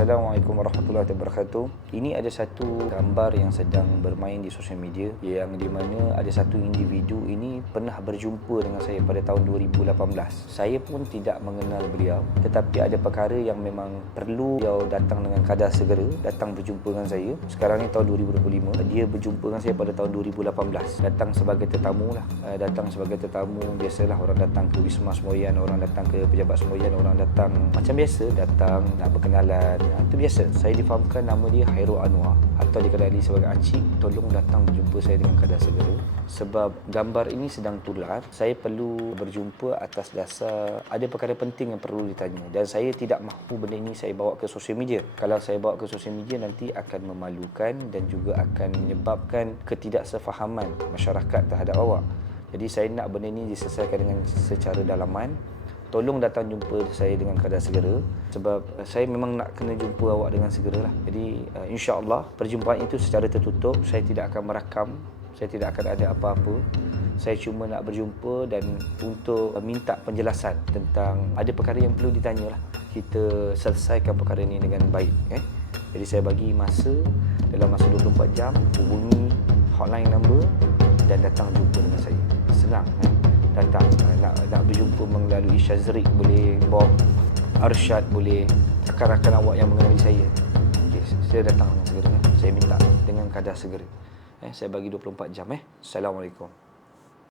Assalamualaikum warahmatullahi wabarakatuh. Ini ada satu gambar yang sedang bermain di sosial media, yang di mana ada satu individu ini pernah berjumpa dengan saya pada tahun 2018. Saya pun tidak mengenal beliau, tetapi ada perkara yang memang perlu beliau datang dengan kadar segera, datang berjumpa dengan saya. Sekarang ni tahun 2025, dia berjumpa dengan saya pada tahun 2018. Datang sebagai tetamu lah. Datang sebagai tetamu, biasalah orang datang ke Wisma Semoyan, orang datang ke Pejabat Semoyan, orang datang macam biasa, datang nak berkenalan. Itu biasa. Saya difahamkan nama dia Hairul Anwar atau dikenali sebagai Acik. Tolong datang berjumpa saya dengan kadar segera. Sebab gambar ini sedang tular, saya perlu berjumpa atas dasar ada perkara penting yang perlu ditanya. Dan saya tidak mahu benda ini saya bawa ke sosial media. Kalau saya bawa ke sosial media, nanti akan memalukan dan juga akan menyebabkan ketidaksefahaman masyarakat terhadap awak. Jadi saya nak benda ini diselesaikan dengan secara dalaman. Tolong datang jumpa saya dengan kadar segera, sebab saya memang nak kena jumpa awak dengan segera lah. Jadi insya-Allah perjumpaan itu secara tertutup. Saya tidak akan merakam, saya tidak akan ada apa-apa. Saya cuma nak berjumpa dan untuk minta penjelasan tentang ada perkara yang perlu ditanya lah. Kita selesaikan perkara ini dengan baik. Jadi saya bagi masa, dalam masa 24 jam hubungi hotline number dan datang jumpa dengan saya. Senang. Datang nak berjumpa melalui Syazrik boleh, Bob, Arsyad boleh, rakan-rakan awak yang mengenali saya. Okay, saya datang dengan segera. Saya minta dengan kadar segera. Saya bagi 24 jam. Assalamualaikum.